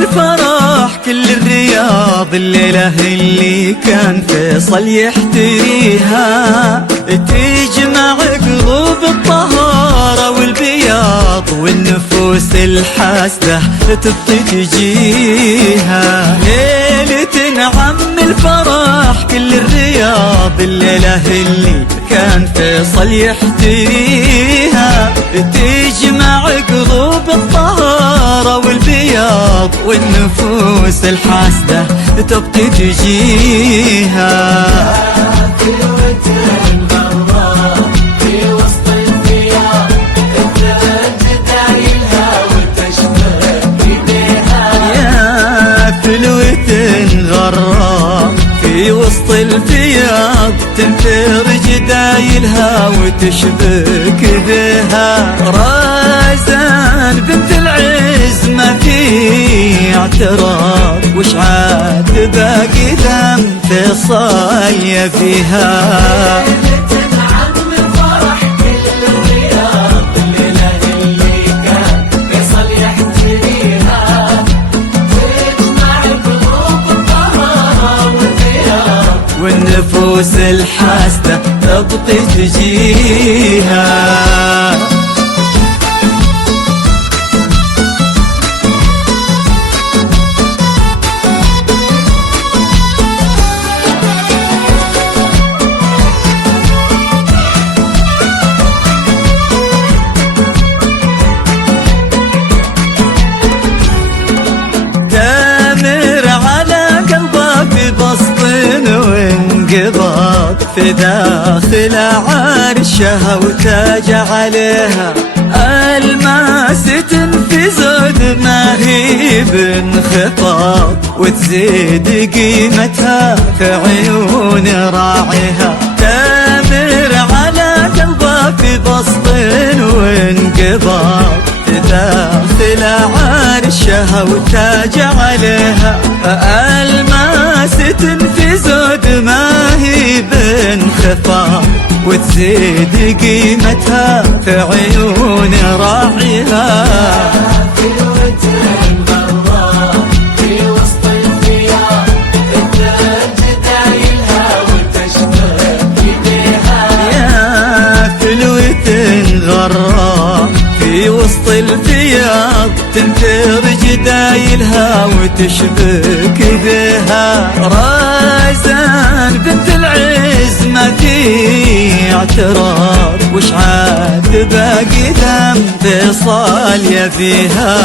الفرح كل الرياض الليلة اللي كان فيصل يحتريها، تجمع قلوب الطهارة والبياض والنفوس الحاسدة تبطي تجيها. ليلة عم الفرح كل الرياض الليلة اللي كان فيصل يحتريها، تجمع قلوب الطهارة والبياض والنفوس الحاسدة تبطي تجيها. في وسط البياض تنثر جدايلها وتشبك بها. رازان بنت العز ما في اعتراض، وش عاد باقي ذم فيصل يبيها. والنفوس الحاسدة تبطي تجيها. تامر على قلبك بسط وانقباض في داخل عرشها، وتاج عليها الماس في زود ما هي بانخفاض، وتزيد قيمتها في عيون راعيها. تامر على قلبها في بسط وانقباض في داخل عرشها، وتاج عليها الماس في زود ما هي بانخفاض، وتزيد قيمتها في عيون راعيها. في وسط البياض تنثر جدايلها وتشبك بها. رازان بنت العز ما في اعتراض، وش عاد باقي ذم فيصل يبيها.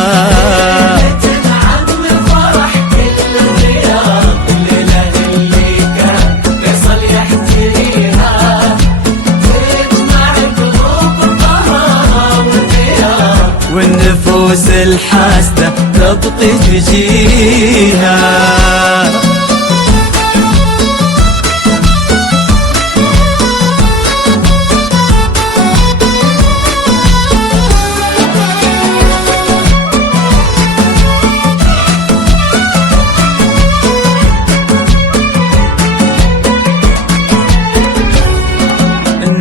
والنفوس الحاسدة تبطي تجيها.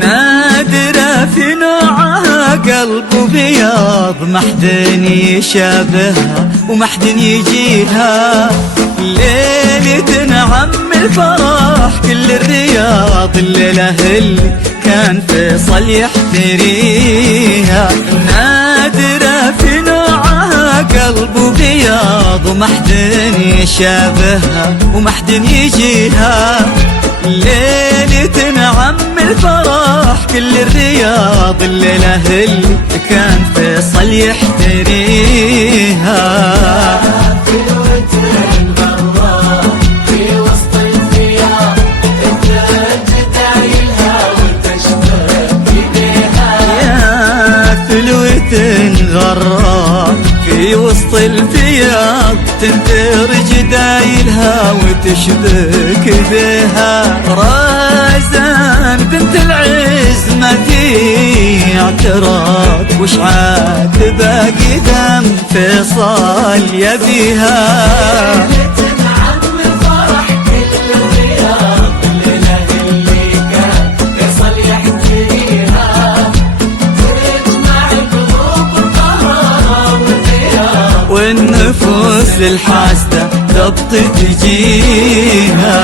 نادرة في نوعها قلب بياض، محد يشابهها ومحد يجيها. ليلة عم الفرح كل الرياض الليلة اللي كان فيصل يحتريها. نادرة في نوعها قلب بياض، ومحد يشابهها ومحد يجيها. ليلة عم الفرح كل الرياض الليلة اللي كان فيصل يحتريها. غراب في وسط البياض تنثر جدايلها وتشبك بها. رازان بنت العز ما في اعتراض، وش عاد باقي ذم فيصل يبيها. والنفوس الحاسدة تبطي تجيها.